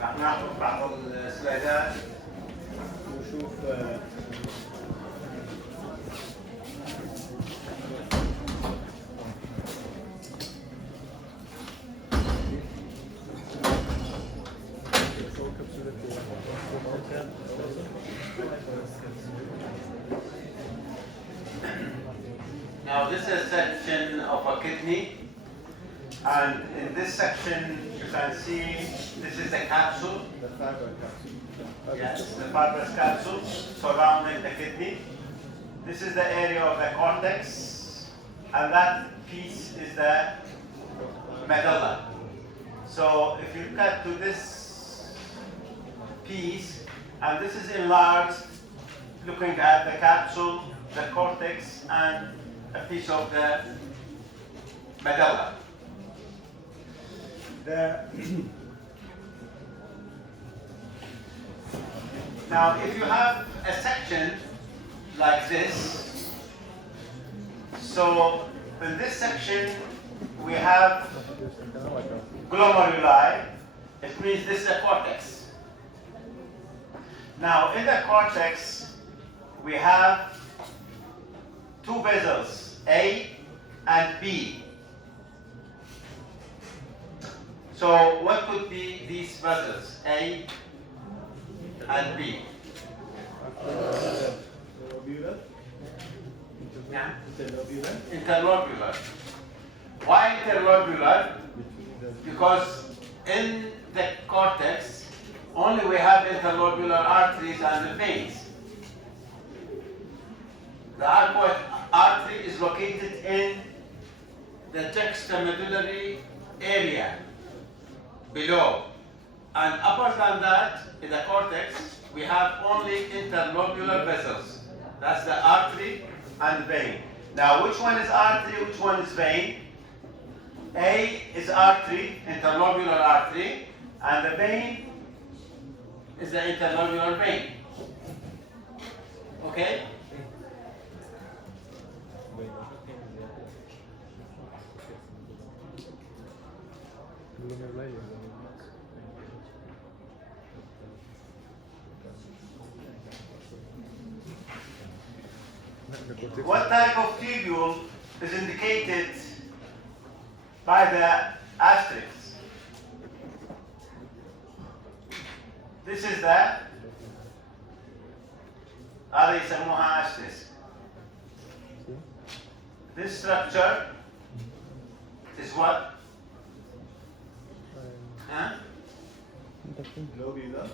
راح ناخذ بعض السلايدات ونشوف Now this is a section of a kidney, and in this section you can see this is the capsule. The fiber capsule. Yes, the fibrous capsule surrounding the kidney. This is the area of the cortex, and that piece is the medulla. So if you cut to this piece, and this is enlarged, looking at the capsule, the cortex, and a piece of the medulla. Now, if you have a section like this, so in this section we have glomeruli. It means this is a cortex. Now, in the cortex, we have two vessels, A and B. So what could be these vessels, A and B? Yeah. Interlobular. Why interlobular? Because in the cortex, only we have interlobular arteries and the veins. The artery is located in the juxtamedullary area below. And upper than that, in the cortex, we have only interlobular vessels. That's the artery and vein. Now, which one is artery, which one is vein? A is artery, interlobular artery, and the vein is the interlobular vein. Okay? What type of tubule is indicated by the asterisk? This is the هذا يسموها asterisk. This structure is what? Huh? Lobular.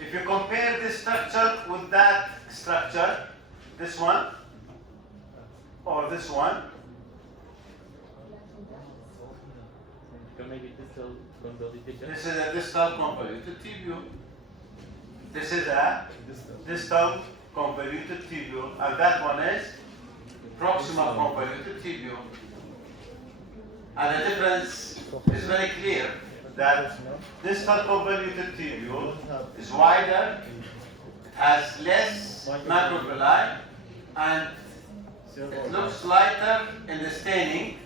If you compare this structure with that structure, this one or this one, this is a distal convoluted tubule. This is a distal convoluted tubule, and that one is proximal convoluted tubule. And the difference is very clear that distal convoluted tubule is wider, it has less macrovilli, and it looks lighter in the staining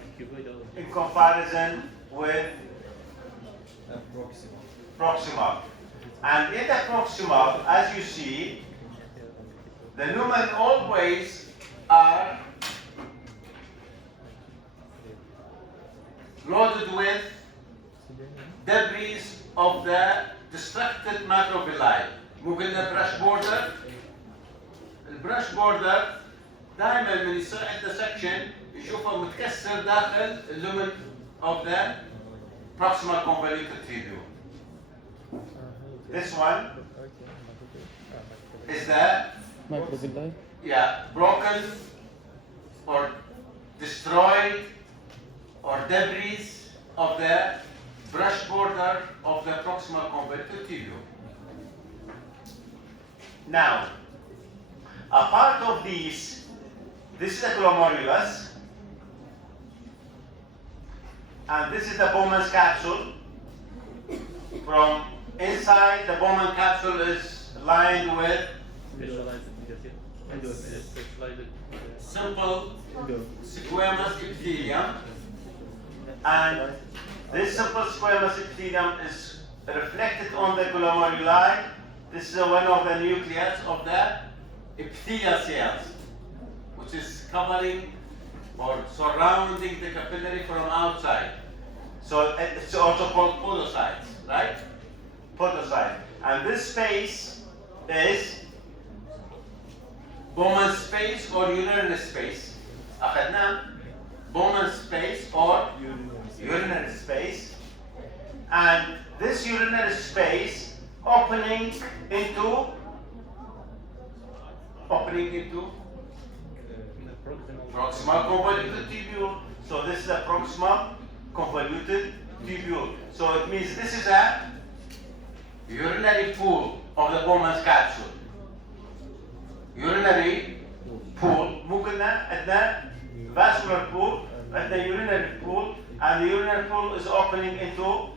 in comparison with proximal. And in the proximal, as you see, the lumen always are loaded with debris of the destructed macrovilli. مو قلنا brush border؟ البرش border دائما من يصير عنده section يشوفه متكسر داخل اللومن of the proximal convoluted tubule. This one is the broken or destroyed or debris of the brush border of the proximal convoluted tubule. Now, a part of these, this is the glomerulus, and this is the Bowman's capsule. From inside, the Bowman capsule is lined with simple squamous epithelium. And this simple squamous epithelium is reflected on the glomeruli. This is one of the nucleus of the epithelial cells, which is covering or surrounding the capillary from outside. So it's also called podocytes, right? Podocyte. And this space is Bowman space or urinary space. أخذنا Bowman space or urinary space. And this urinary space opening into proximal convoluted tubule. So this is a proximal convoluted tubule. So it means this is a urinary pool of the Bowman's capsule. Urinary pool. مو قلنا عندنا vascular pool, عندنا urinary pool, and the urinary pool is opening into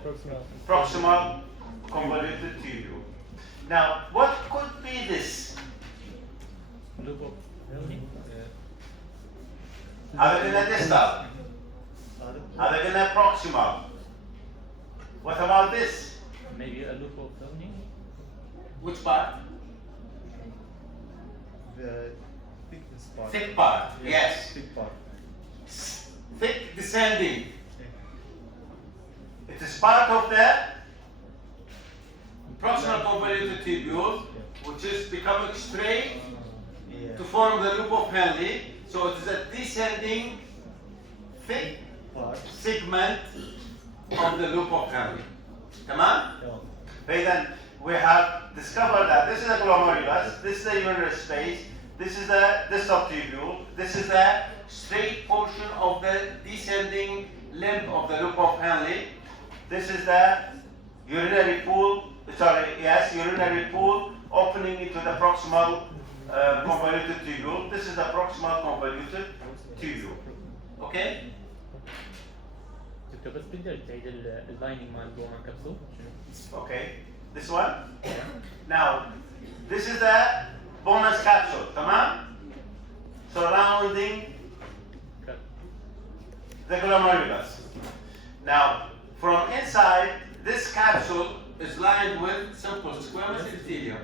proximal convoluted tubule. Now, what could be this? هذا قلنا distal. هذا قلنا proximal. What about this? Maybe a loop of filming? Which part? The thickness part. Thick part. Yes. Thick part. Thick descending. It is part of the proximal convoluted tubule, which is becoming straight to form the loop of Henle. So it is a descending thick segment of the loop of Henle. Tamam? Then we have discovered that this is a glomerulus, this is the urinary space, this is the distal tubule, this is the straight portion of the descending limb of the loop of Henle. This is the urinary pool, urinary pool opening into the proximal convoluted tubule. This is the proximal convoluted tubule. Okay? دكتور بس بتقدر تعيد اللايننج مال البومان كبسول؟ Okay. This one? Now, this is the Bowman's capsule, tamam? Surrounding the glomerulus. Now, from inside, this capsule is lined with simple squamous epithelium.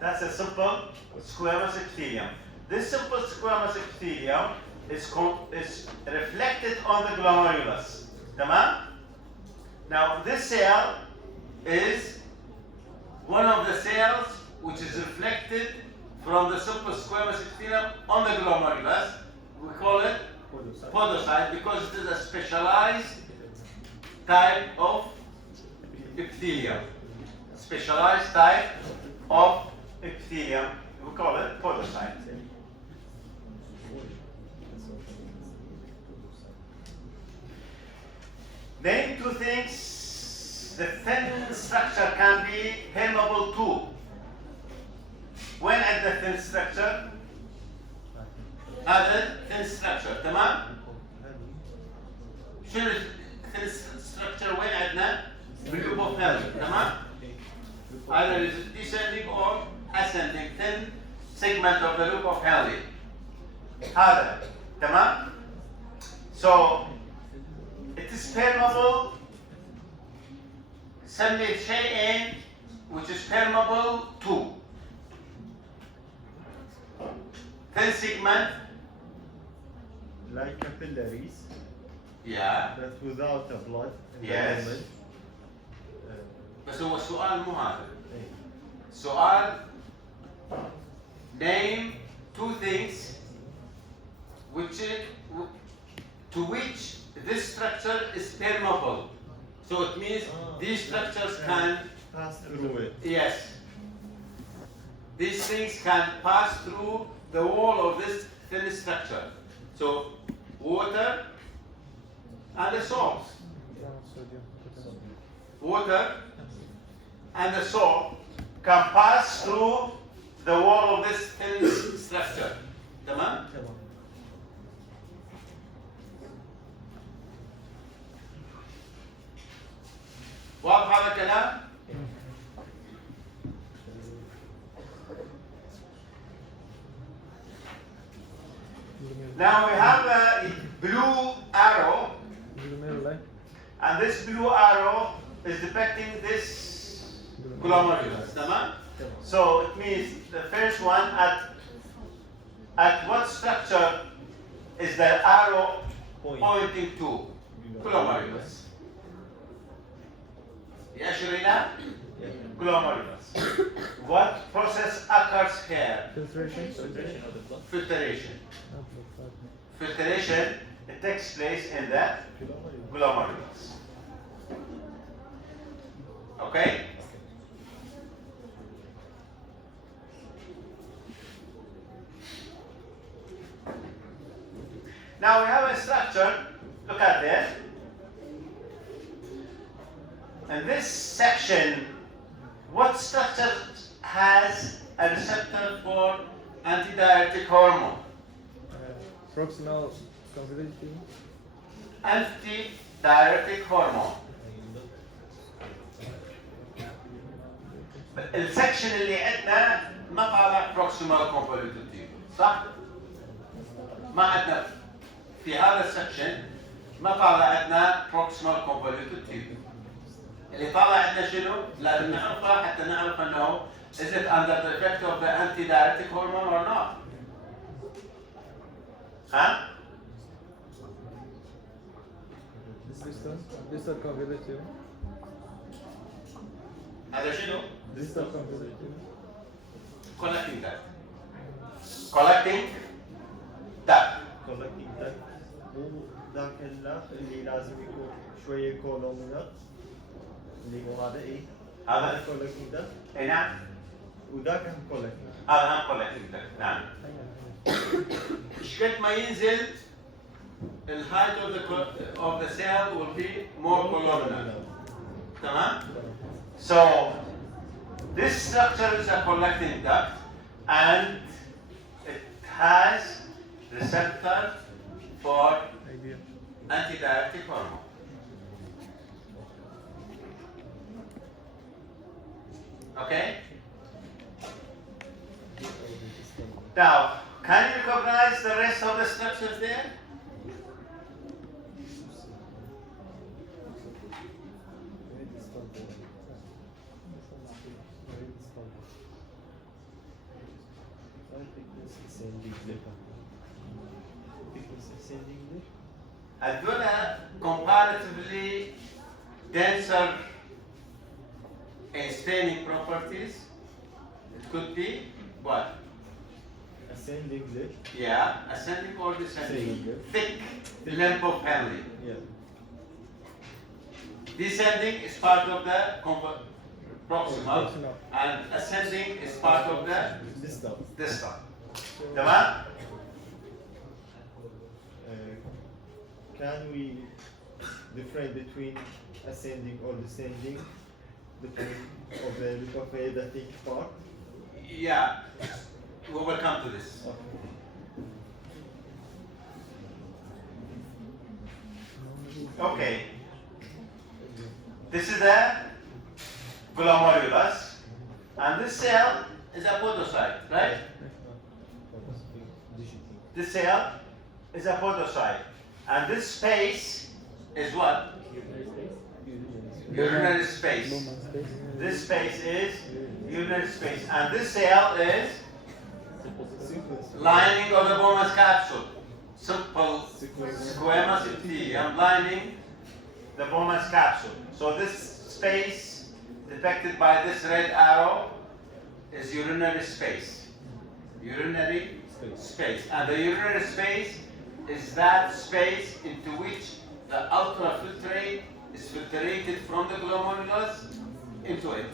That's a simple squamous epithelium. This simple squamous epithelium is reflected on the glomerulus. Tamam? Now, this cell is one of the cells which is reflected from the simple squamous epithelium on the glomerulus. We call it podocyte because it is a specialized type of epithelium. Specialized type of epithelium. We call it podocyte. Name two things the thin structure can be permeable to. When at the thin structure? هذا thin structure, تمام؟ شنو thin structure وين عندنا؟ باللوب اوف هيلث، تمام؟ Either is descending or ascending thin segment of the loop of Henle. هذا، تمام؟ So it is permeable. سمي شيئين which is permeable to. Thin segment. Like capillaries. Yeah. But without the blood. In Yes. the moment. بس هو السؤال مو هذا. سؤال name two things to which this structure is permeable. So it means these structures can pass through it. Yes. These things can pass through the wall of this thin structure. So water and the salts. Water and the salt can pass through the wall of this thin structure. تمام؟ واضح هذا الكلام؟ Now we have a blue arrow and this blue arrow is depicting this glomerulus. تمام? So it means the first one at what structure is the arrow pointing to? Glomerulus. يشير إلى glomerulus. What process occurs here? Filtration. Filtration of the blood. Filtration. Filtration, it takes place in the glomerulus. Okay? Now we have a structure, look at this. In this section, what structure has a receptor for antidiuretic hormone? Proximal convoluted. Antidiuretic hormone. السكشن اللي عندنا ما طالع proximal convoluted tubule، صح؟ ما عندنا في هذا السكشن ما طالع عندنا proximal convoluted tubule. اللي طالع عندنا شنو؟ لازم نعرفه حتى نعرف انه is it under the effect of the antidiuretic hormone or not؟ ها؟ Distal convoluted. هذا شنو؟ Distal convoluted. collecting duct. collecting duct. Collecting duct. Bu ذاك اللي لازم يكون شوية كولومينال اللي هو هذا ايه؟ هذا collecting duct. اي نعم. وذاك هم collecting. هذا هم collecting duct. نعم. ايش قد ما ينزل the height of the cell will be more columnar. تمام؟ So this structure is a collecting duct and it has receptor for antidiuretic hormone. Okay? Now, can you recognize the rest of the structures there? هذول comparatively denser in staining properties. It could be what? Ascending lip. Yeah, ascending or descending. Ascending. Thick limb of Henle. Yeah. Descending is part of the proximal, Proximal. and ascending is part of the Distal. distal. تمام? Can we differentiate between ascending or descending between of the lipophatic part? Yeah, we will come to this. Okay. This is the glomerulus, and this cell is a podocyte, right? This cell is a podocyte, and this space is what? Urinary space. This space is urinary space, and this cell is lining of the Bowman's capsule. Simple squamous epithelium lining the Bowman's capsule. So this space depicted by this red arrow is urinary space. Urinary space. And the urinary space is that space into which the ultrafiltrate is filtrated from the glomerulus into it.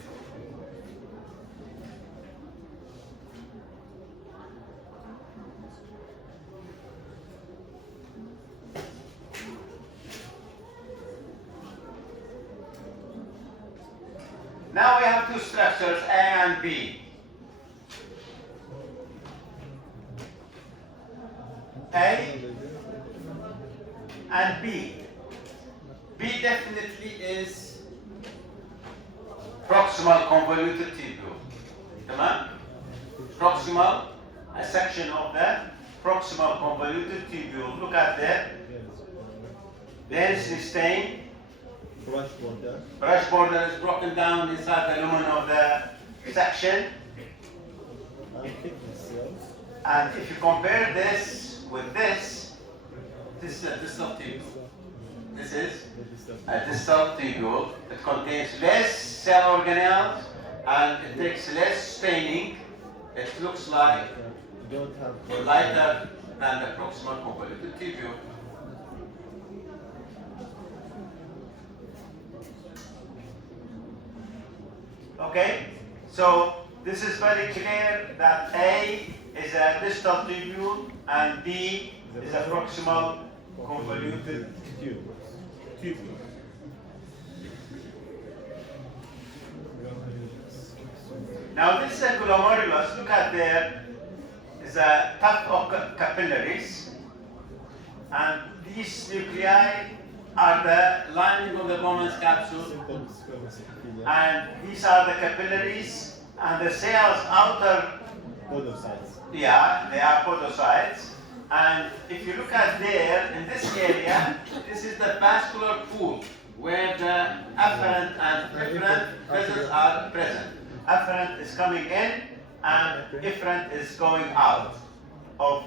Now we have two structures, A and B. A and B. B definitely is proximal convoluted tubule. تمام? Proximal, a section of the proximal convoluted tubule. Look at that. Densely stained brush border. Brush border is broken down inside the lumen of the section. And thickness, yeah. And if you compare this with this, this is a distal tubule. This is a distal tubule. It contains less cell organelles and it takes less staining. It looks like You don't have lighter than the proximal convoluted tubule. Okay, so this is very clear that A is a distal tubule and B is a proximal convoluted tubule. Now this is a glomerulus. Look at there is a tuft of capillaries, and these nuclei are the lining of the Bowman's capsule, and these are the capillaries, and the cells outer. podocytes. Yeah, they are podocytes. And if you look at there, in this area, this is the vascular pool where the afferent and efferent vessels are present. Afferent is coming in and efferent is going out of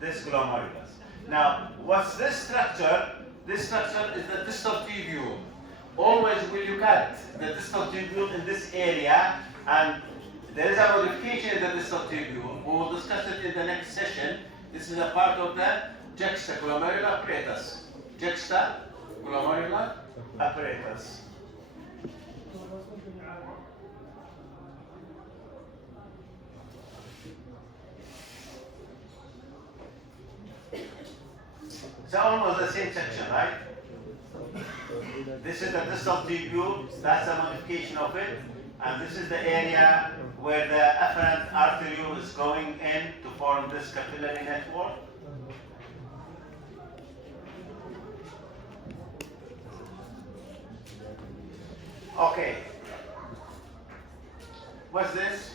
this glomerulus. Now, what's this structure? This structure is the distal tubule. Always we look at the distal tubule in this area, and there is a modification in the distal tubule. We will discuss it in the next session. This is a part of the juxtaglomerular apparatus. Juxtaglomerular apparatus. It's almost the same section, right? This is the distal tubule, that's a modification of it. And this is the area where the afferent arteriole is going in to form this capillary network. Okay. What's this?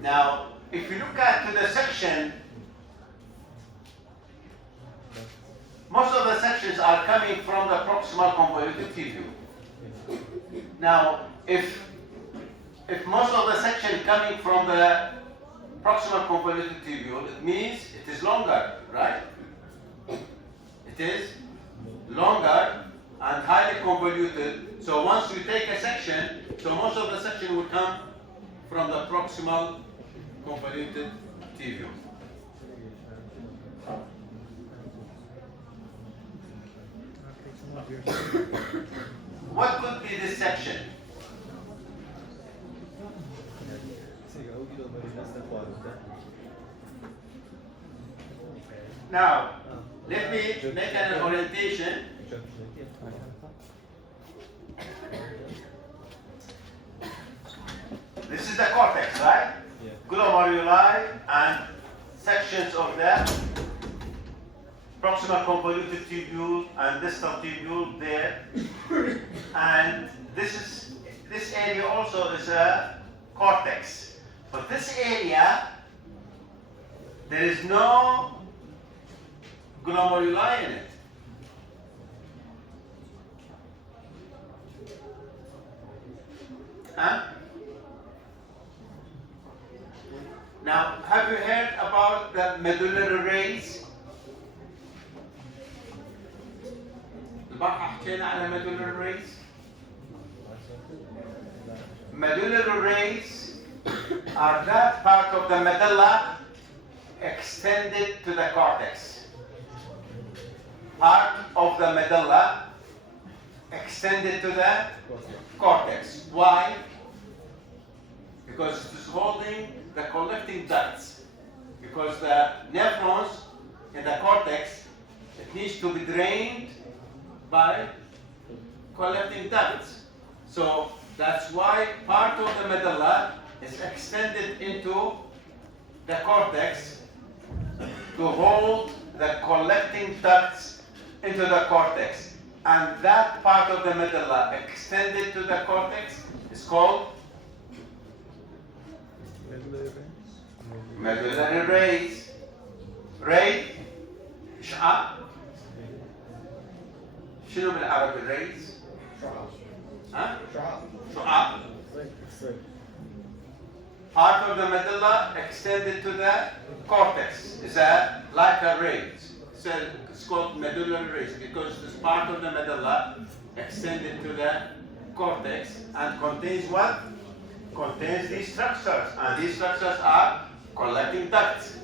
Now, if you look at the section, most of the sections are coming from the proximal convoluted tubule. Now, if most of the section coming from the proximal convoluted tubule, it means it is longer, right? It is longer and highly convoluted. So once you take a section, so most of the section will come from the proximal convoluted tubule. What could be this section? Now, let me make an orientation. This is the cortex, right? Yeah. Glomeruli and sections of the proximal convoluted tubule and distal tubule there. And this area also is a cortex. But this area, there is no glomeruli in it. Huh? Now, have you heard about the medullary rays? البارحة حكينا على medullary rays. Medullary rays are that part of the medulla extended to the cortex. Part of the medulla extended to the cortex. Why? Because it is holding the collecting ducts. Because the nephrons in the cortex, it needs to be drained by collecting ducts. So that's why part of the medulla is extended into the cortex to hold the collecting ducts into the cortex. And that part of the medulla extended to the cortex is called medullary rays. Ray, إشعاع, شنو بالعربي rays؟ شعاع. ها؟ شعاع. شعاع. X-ray. Part of the medulla extended to the cortex is like a rays. So it's called medullary rays because this part of the medulla extended to the cortex and contains what? Contains these structures, and these structures are collecting ducts.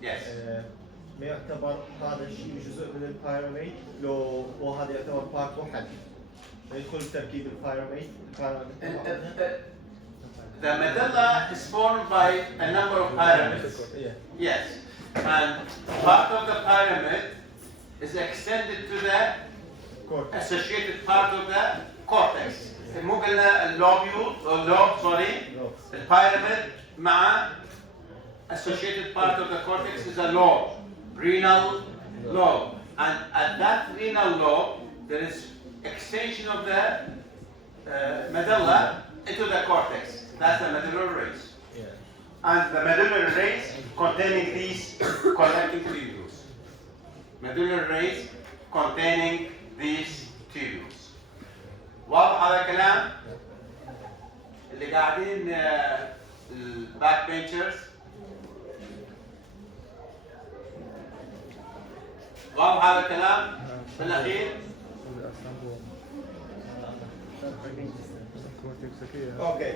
Yes. ما يعتبر هذا الشيء جزء من البيراميد لو هو هذا يعتبر بارت واحد يدخل تركيب البيراميد The medulla is formed by a number of pyramids. Yes. And part of the pyramid is extended to the associated part of the cortex. مو قلنا اللوب البيراميد مع associated part of the cortex is a lobe, renal lobe. And at that renal lobe, there is extension of the medulla into the cortex. That's the medullary rays. And the medullary rays containing these collecting tubules. Medullary rays containing these tubules. واضح هذا الكلام؟ اللي قاعدين الباك بنشرز واضح هذا الكلام؟ بالأخير؟ Okay.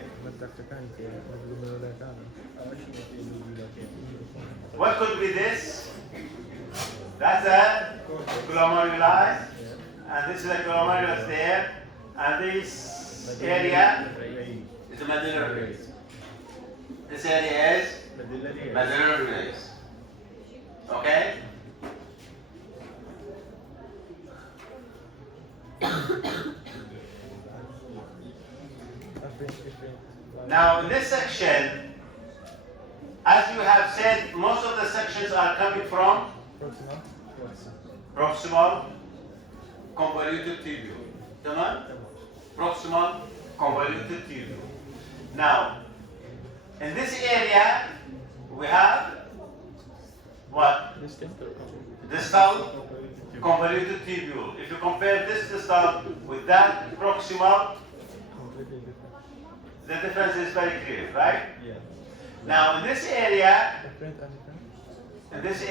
What could be this? That's a glomeruli, and this is a glomerulus there, and this area is the medullary rays. This area is medullary rays. Okay? Now in this section, as you have said, most of the sections are coming from proximal convoluted tubule. Tamam? Proximal convoluted tubule. Now, in this area, we have what? Distal convoluted tubule. If you compare this distal with that proximal, the difference is very clear, right? Yeah. Now, in this area, this is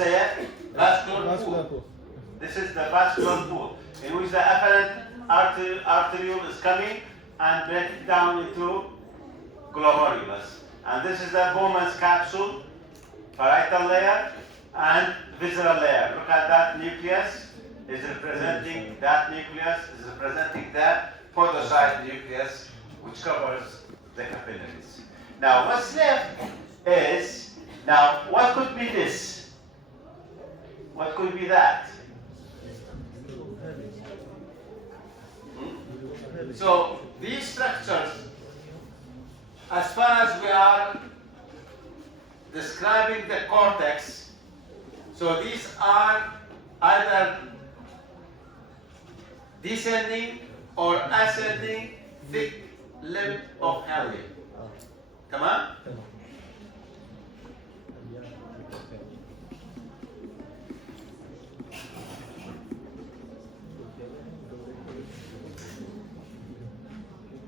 a vascular pool. This is the vascular pool in which the afferent arteriole is coming and breaking down into glomerulus. And this is the Bowman's capsule, parietal layer and visceral layer. Look at that nucleus. Is representing that nucleus, is representing the podocyte nucleus, which covers the capillaries. Now, what's left is, now, what could be this? What could be that? So, these structures, as far as we are describing the cortex, so these are either descending or ascending thick limb of Henle. تمام؟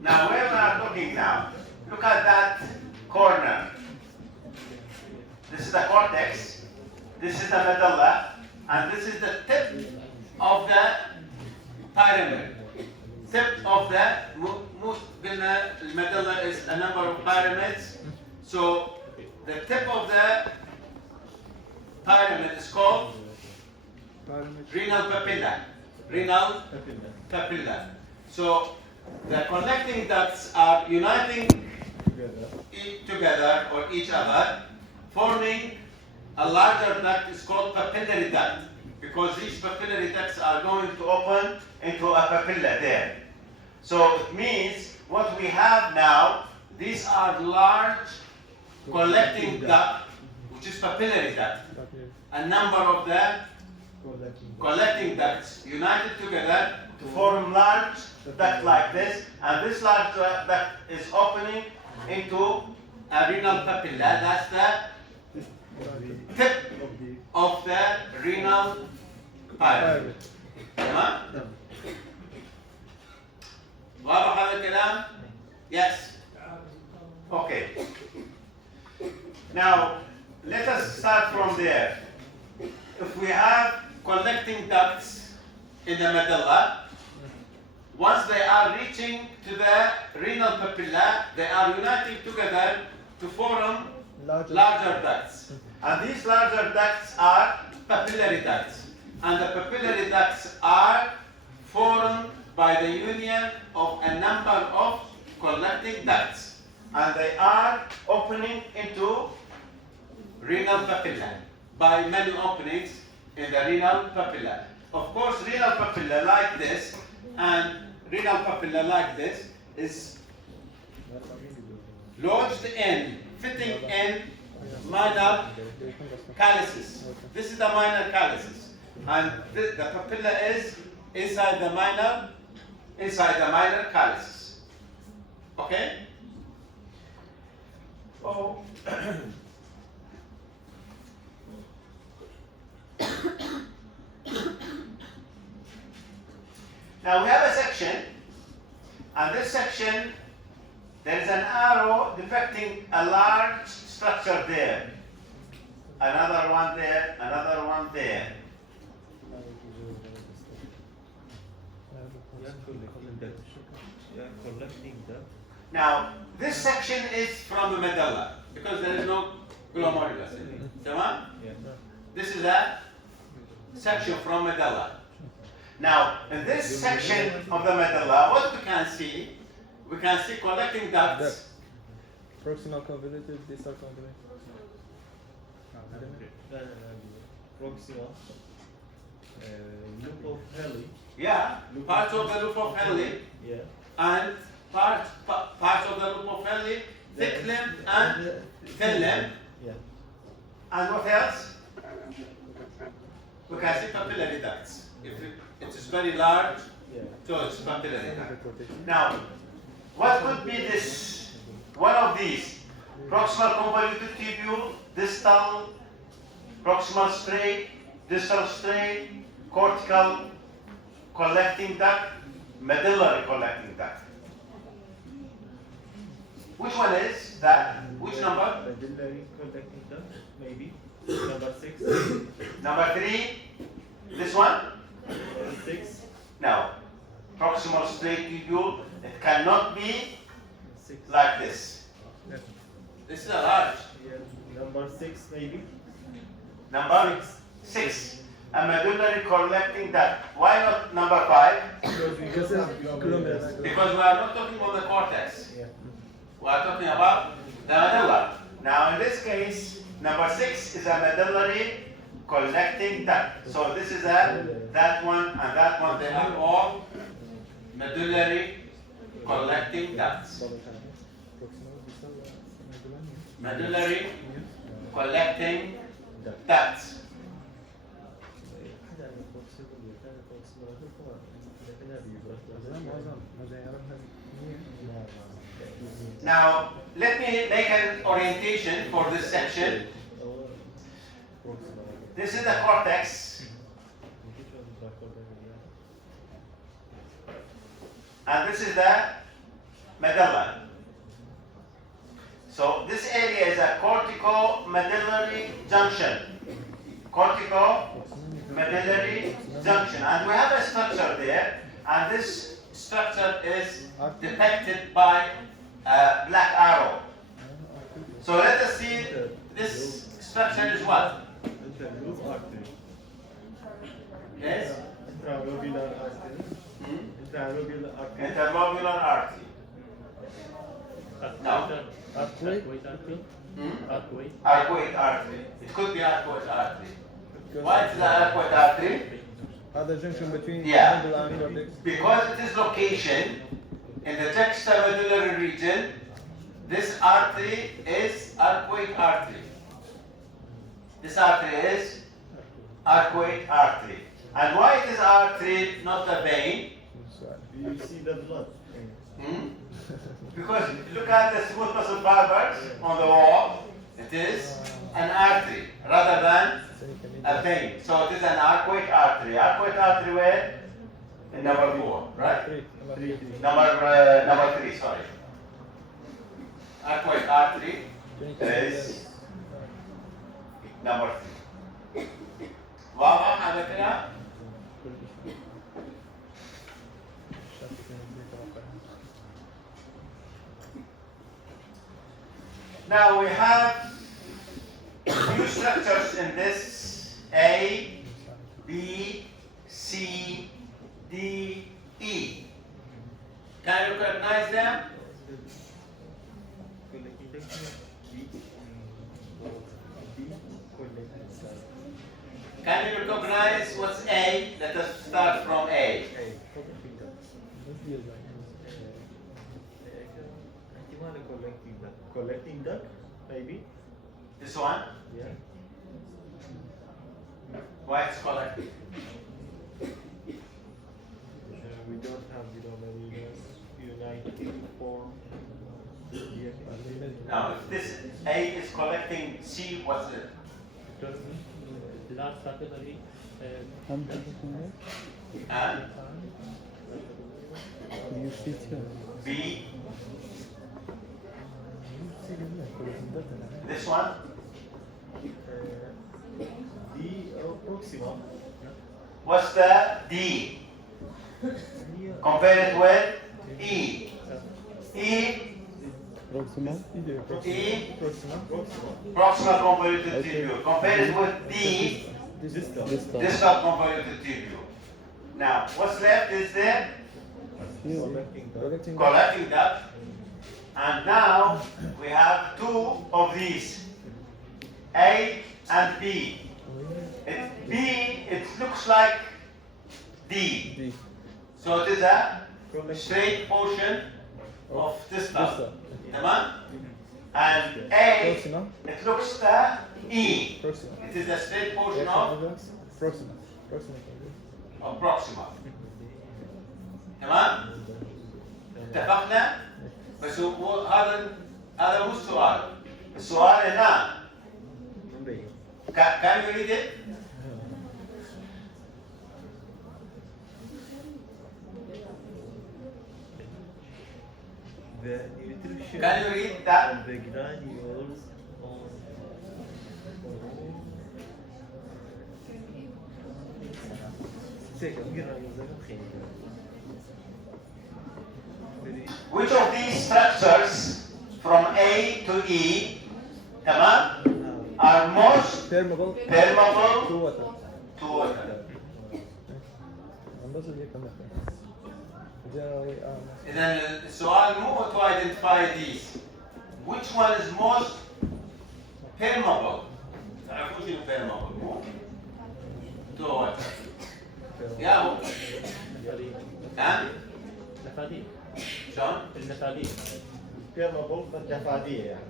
Now where we are looking now, look at that corner. This is the cortex, this is the medulla, and this is the tip of the pyramid. Tip of the medulla is a number of pyramids. So the tip of the pyramid is called renal papilla. Renal papilla. So the connecting ducts are uniting together or each other, forming a larger duct is called papillary duct, because these papillary ducts are going to open into a papilla there. So it means what we have now, these are large collecting duct, which is papillary duct. A number of the collecting ducts united together to form large duct like this, and this large duct is opening into a renal papilla. That's the tip of the renal pyramid. تمام؟ واضح هذا الكلام؟ Yes. Okay. Now let us start from there. If we have collecting ducts in the medulla, once they are reaching to the renal papilla, they are uniting together to form larger ducts. And these larger ducts are papillary ducts. And the papillary ducts are formed by the union of a number of collecting ducts. And they are opening into renal papilla by many openings in the renal papilla. Of course, renal papilla like this and renal papilla like this is lodged in, fitting in minor calyces. This is the minor calyces, and the papilla is inside the minor calyces. Okay. Oh. Now we have a section, and this section, there is an arrow depicting a large structure there. Another one there, another one there. Now, this section is from the medulla, because there is no glomerulus in it. Tamam? This is a section from medulla. Now, in this section of the medulla, what we can see collecting ducts. Proximal convoluted, distal convoluted. Proximal loop of Halley. Yeah, part of the loop of Henle, Yeah. and part of the loop of Henle, thick limb and thin limb. Yeah. And what else? We can see papillary ducts. If it is very large, Yeah. so it's papillary duct. Now, what could be this? One of these: proximal convoluted tubule, distal, proximal straight, distal straight, cortical collecting duct, medullary collecting duct. Which one is that? Which number? Medullary collecting duct, maybe. Number 6. Number 3. This one? 6. No. Proximal straight tubule. It cannot be 6. like this. This is a large. Yeah. Number 6, maybe. Number 6. A medullary collecting duct. Why not number 5? Because Because we are not talking about the cortex. Yeah. We are talking about the medulla. Now in this case, number 6 is a medullary collecting duct. So this is that one and that one. They are all medullary collecting ducts. Medullary collecting ducts. Now, let me make an orientation for this section. This is the cortex, and this is the medulla. So this area is a cortico-medullary junction. Cortico-medullary junction, and we have a structure there, and this structure is depicted by a black arrow. So let us see, this structure is what? Interloop artery. Yes? Intralobular artery. Intralobular artery. Interlobular artery. No. Arcuate artery. Arcuate. Arcuate artery. It could be arcuate artery. Why is the arcuate artery? At the junction between Yeah. medulla and cortex. Because it is location in the juxtamedullary region, this artery is arcuate artery. This artery is arcuate artery. And why it is artery, not a vein? You see the blood. Because look at the smooth muscle fibers on the wall. It is an artery rather than a vein. So it is an arcuate artery. Arcuate artery where? In number 4, right? Number 3, sorry. Arcuate artery is number 3. واضح هذا الكلام؟ Now we have few structures in this: A, B, C, D, E. Can you recognize them? Can you recognize what's A? Let us start from A. Collecting duct, maybe? This one? Yeah. Why it's collecting? We don't have, maybe united form. Now, if this A is collecting C, what's it? Last category. And B. This one? D proximal. What's the D? Compare it with E. E. Proximal. E. Proximal. Proximal convoluted tubule. Compare it with D. Distal. Distal convoluted tubule. Now, what's left is the collecting duct. And now we have 2 of these, A and B. B, it looks like D. So it is a straight portion of distal. Tamam? And A, it looks the E. It is a straight portion of proximal. تمام؟ اتفقنا؟ بس هو هذا مو السؤال. السؤال هنا. Can you read it? The nutrition Can you read that? of the granules Which of these structures from A to E, تمام, are most permeable permeable to water. to water? Generally, إذا السؤال مو to identify these. Which one is most permeable? تعرفون شنو permeable مو؟ to water. يا هو. ها؟ نفاذية. شلون؟ النفاذية. permeable بالدفادية يعني.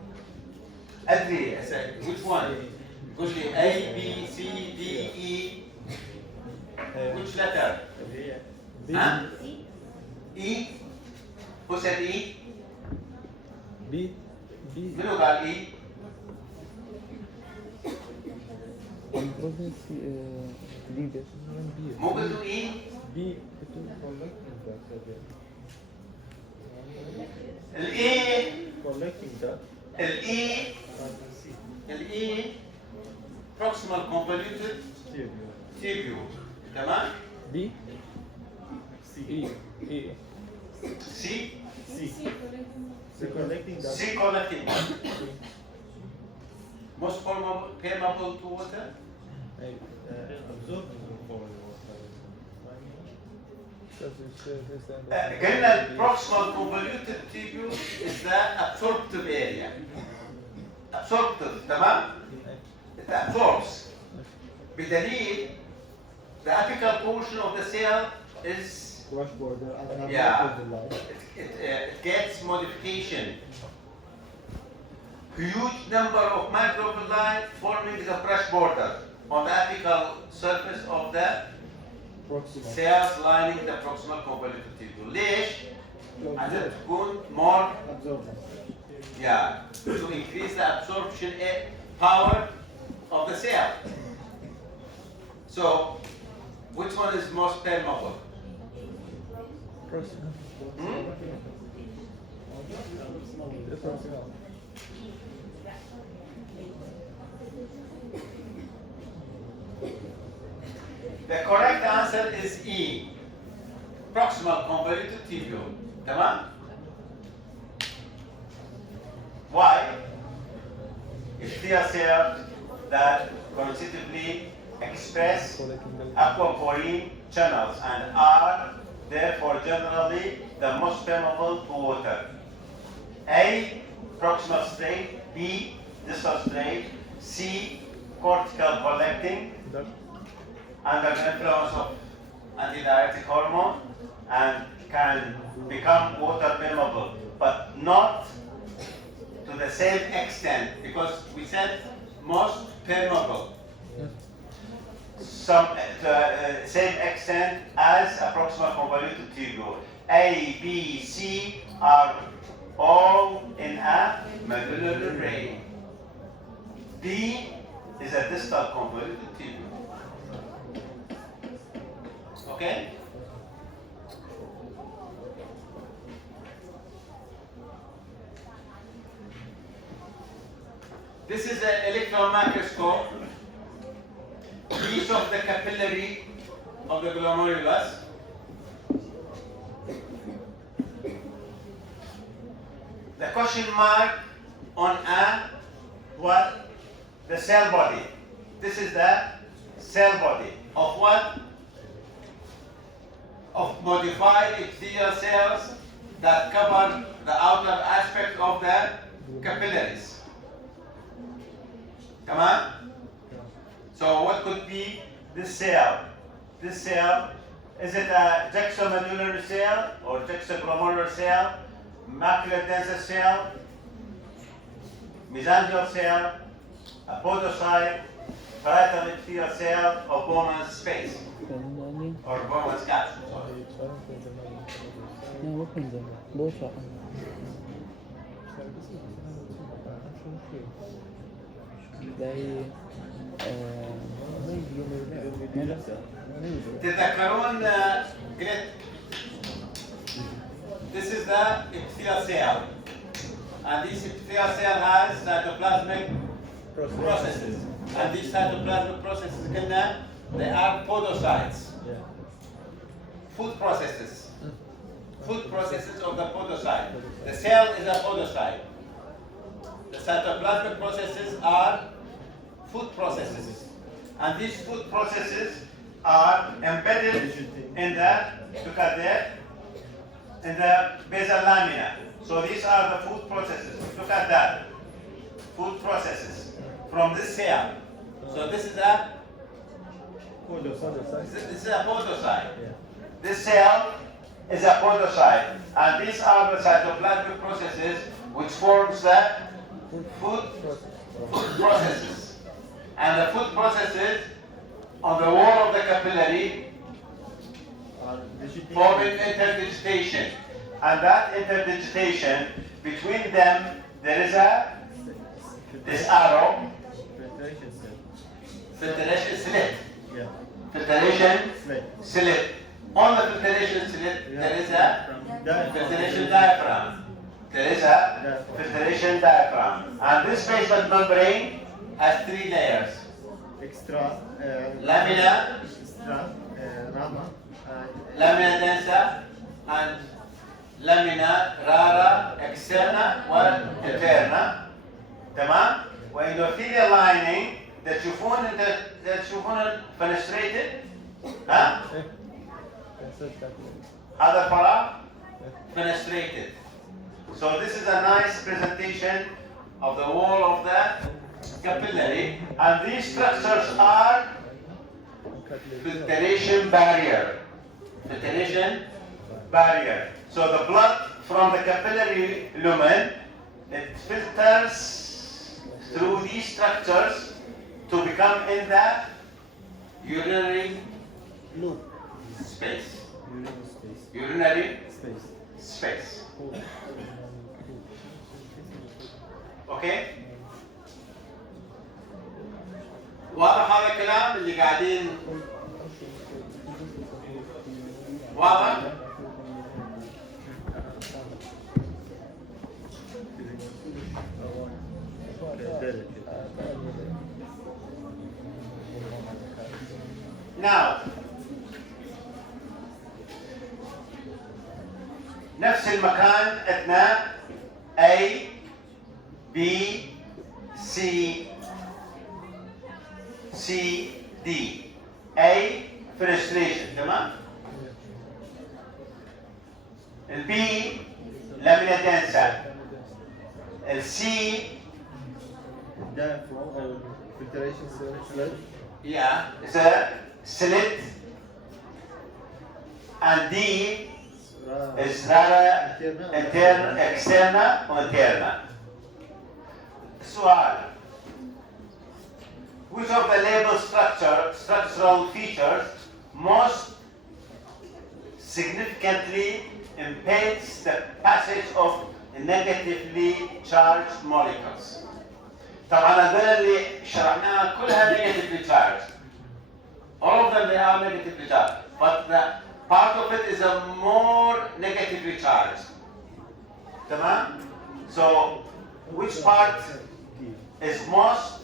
أدري which one؟ قول لي A, B, C, D, E. Which letter? ها؟ E. Who said E? B. منو قال E? مو قلتوا E؟ B. الإي collecting duct الإي proximal convoluted tubule. تمام؟ B. E. E. C. the collecting duct C collecting. Most permeable to water? absorbing for قلنا proximal convoluted tubule is the absorptive area. Absorptive, تمام؟ It absorbs. بدليل the apical portion of the cell is brush border and Yeah. the line. it gets modification. Huge number of microvilli forming the brush border on the apical surface of the Proximal. cells lining the proximal convoluted tubule. ليش؟ عشان تكون more Absorbing. to increase the absorption power of the cell. Hmm? The correct answer is E. Proximal convoluted tubule. تمام? Why? Epithelial cells that constitutively express aquaporine channels and are therefore generally the most permeable to water. A. Proximal straight. B. Distal straight. C. Cortical collecting under the influence of antidiuretic hormone and can become water permeable, but not to the same extent, because we said most permeable. Some same extent as a proximal convoluted tubule. A, B, C are all in a medullary brain. D is a distal convoluted tubule. Okay? This is an electron microscope, piece of the capillary of the glomerulus. The question mark on A, what? The cell body. This is the cell body of what? Of modified epithelial cells that cover the outer aspect of the capillaries. Come on? So what could be this cell? This cell, is it a juxtamedullary cell or juxtaglomerular cell, macular denser cell, mesangial cell, a podocyte, parietal epithelial cell, or Bowman's space, or Bowman's capsule? تذكرون قلت this is the epithelial cell, and this epithelial cell has cytoplasmic processes, and these cytoplasmic processes they are podocytes, food processes of the podocyte. The cell is a podocyte. The cytoplasmic processes are food processes, and these food processes are embedded in the, look at there, in the basal lamina. So these are the food processes. Look at that, food processes from this cell. So this is a podocyte. This cell is a podocyte, and these are the cytoplasmic processes which forms the food processes. And the food processes on the wall of the capillary form an interdigitation. And that interdigitation, between them, there is this arrow, filtration slit. Filtration slit. On the filtration slit, there is a filtration diaphragm. There is a filtration diaphragm. And this basement membrane has 3 layers. Lamina, lamina densa, and lamina rara externa or interna. تمام؟ والendothelial lining تشوفون fenestrated. ها؟ هذا الفراغ fenestrated. So this is a nice presentation of the wall of the capillary, and these structures are filtration barrier. Filtration barrier. So the blood from the capillary lumen, it filters through these structures to become in the urinary space. Urinary space. اوكي؟ واضح هذا الكلام اللي قاعدين؟ واضح؟ Now, نفس المكان عندنا A B C C D. A fenestration تمام؟ ال B lamina densa. ال C diaphragm filtration slit. yeah is a slit, and D is rara interna externa or interna. سؤال: which of the label structural features most significantly impedes the passage of negatively charged molecules? طبعا هذول اللي شرحناها كلها negatively charged. All of them they are negatively charged, but the part of it is a more negatively charged. تمام? So which part is most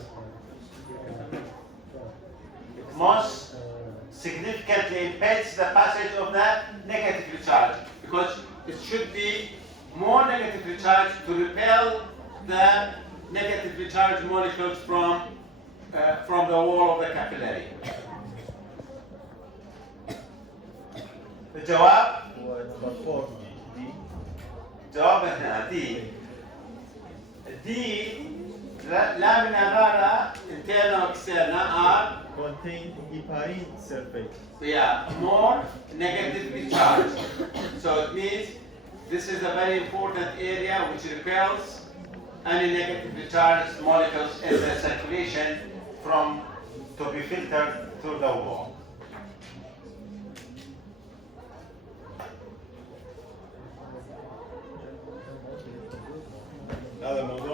significantly impedes the passage of the negatively charged? Because it should be more negatively charged to repel the negatively charged molecules from the wall of the capillary. الجواب Number 4 D. جواب هنا دي. دي lamina rara interna or externa are contain heparin sulfate. more negatively charged. So it means this is a very important area which repels any negatively charged molecules in the circulation to be filtered through the wall. هذا الموضوع